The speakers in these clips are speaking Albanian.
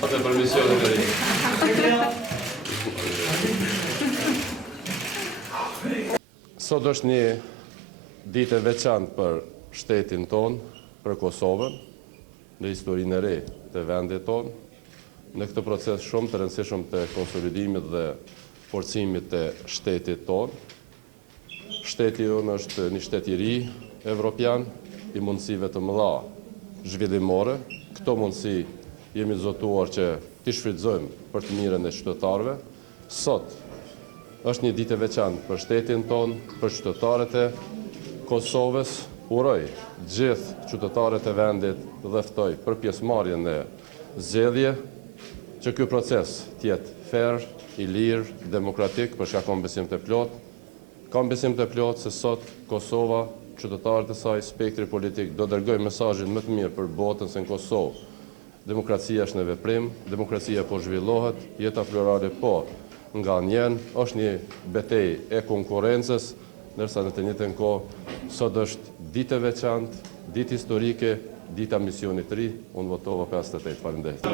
Fate permissione per il... Sot është një ditë e veçantë për shtetin tonë, për Kosovën, në historinë e re të vendit tonë, në këtë proces shumë të rëndësishëm të konsolidimit dhe forcimit të shtetit tonë. Shteti jonë është një shtet i ri, evropian, i mundësive të mëdha zhvillimore. Këto mundësi jemi zotuar që t'i shfrytëzojmë për të mirën e qytetarëve. Sot është një ditë e veçantë për shtetin tonë, për qytetarët e Kosovës. Uroj gjithë qytetarët e vendit dhe ftoj për pjesëmarrjen në zgjedhje, që ky proces t'jetë fair, i lirë, demokratik, për shkak kam besim të plot. Kam besim të plot se sot Kosova, qytetarët e saj, spektri politik do dërgoj mesazhin më të mirë për botën se në Kosovë. Demokracia është në veprim, demokracia po zhvillohet, jeta plurale po nga njen, është një betejë e konkurrencës, ndërsa në të njëjtën kohë sot është ditë e veçantë, ditë historike, dita misionit të ri. Unë votova 58. Faleminderit.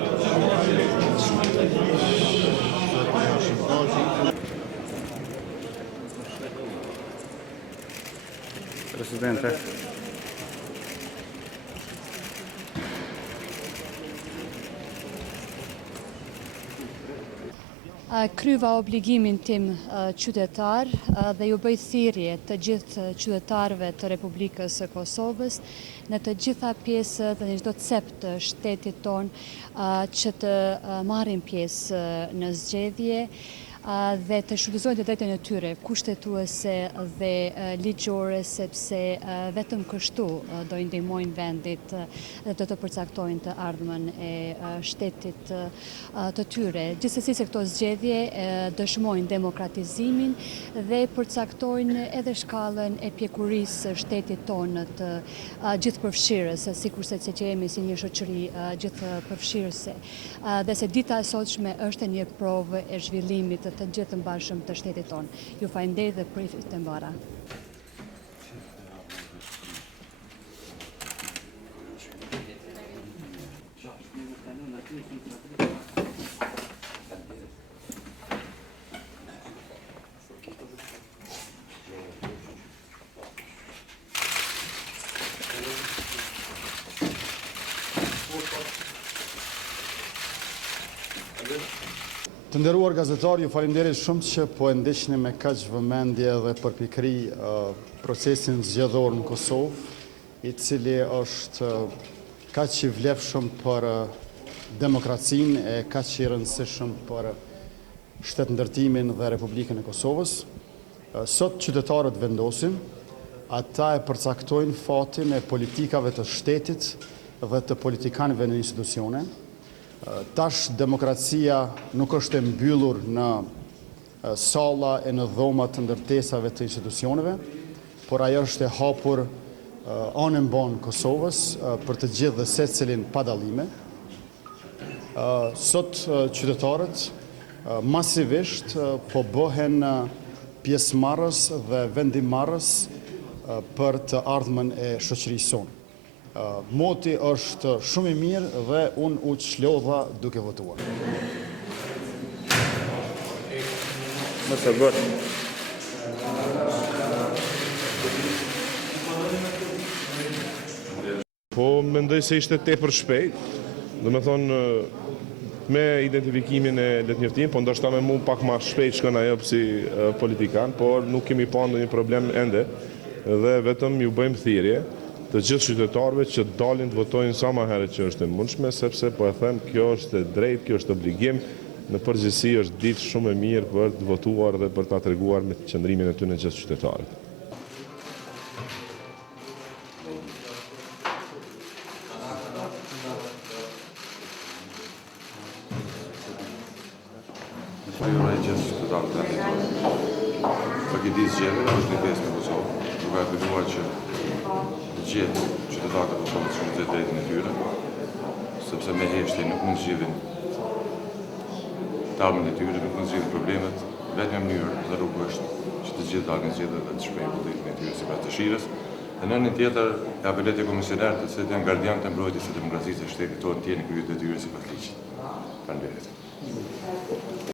Presidente. Kryva obligimin tim qytetar dhe ju bëj thirrje të gjithë qytetarëve të Republikës së Kosovës në të gjitha pjesët dhe në çdo cep të shtetit tonë që të marrin pjesë në zgjedhje dhe të shfrytëzojnë të drejtën e tyre kushtetuese dhe ligjore, sepse vetëm kështu do i ndihmojnë vendit dhe do të përcaktojnë të ardhmen e shtetit të tyre. Gjithsesi se këto zgjedhje dëshmojnë demokratizimin dhe përcaktojnë edhe shkallën e pjekurisë së shtetit tonë të gjithëpërfshirës, sikurse që jemi si një shoqëri gjithëpërfshirëse. Dhe se dita e sotshme është një provë e zhvillimit të gjithë mbashëm të shtetit tonë. Ju falenderoj dhe prit të mbara. Të nderuar gazetarë, ju falenderoj shumë që po e ndiqni me kaq vëmendje dhe përpikëri procesin zgjedhor në Kosovë, i cili është kaq i vlefshëm për demokracinë e kaq i rëndësishëm për shtetëndërtimin dhe Republikën e Kosovës. Sot qytetarët vendosin, ata e përcaktojnë fatin e politikave të shtetit dhe të politikanëve në institucione. Tash demokracia nuk është e mbyllur në salla e në dhomat të ndërtesave të institucioneve, por ajo është e hapur anë mbanë Kosovës për të gjithë dhe secilin pa dallime. Sot qytetarët masivisht po bëhen pjesëmarrës dhe vendimarrës për të ardhmen e shoqërisë sonë. Moti është shumë i mirë dhe unë u çlodha duke votuar. Po mendoj se ishte tepër shpejt, do me thonë me identifikimin e letënjoftimit, po ndoshta me mu pak ma shpejt shkon ajo si politikan, por nuk kemi pa ndonjë problem ende dhe vetëm ju bëjmë thirrje të gjithë qytetarëve që dalin të votojnë sa më herët që është e mundshme, sepse po e them, kjo është e drejtë, kjo është obligim, në përgjithësi është ditë shumë e mirë për të votuar dhe për ta treguar me qëndrimin e tyre gjithë qytetarët. Uroj gjithë qytetarët e vendit. Paketi zgjedhjeve është një pjesë në Kosovë, duke apeluar që gjithë qytetarët e Kosovës që të drejtën e tyre, sepse me heshtje nuk mund zgjidhin tarmën e tyre, nuk mund zgjidhin problemet, vetëm mënyrë dhe rrugë është që të gjithë dalin zgjedhje dhe të shprehim vullnetin e tyre sipas dëshirës. Në nënin tjetër, e apelet e komisionerët të cilët janë gardian të mbrojtjes së demokracisë së shtetit tonë, tjeni kryer detyrën sipas ligjit. Faleminderit.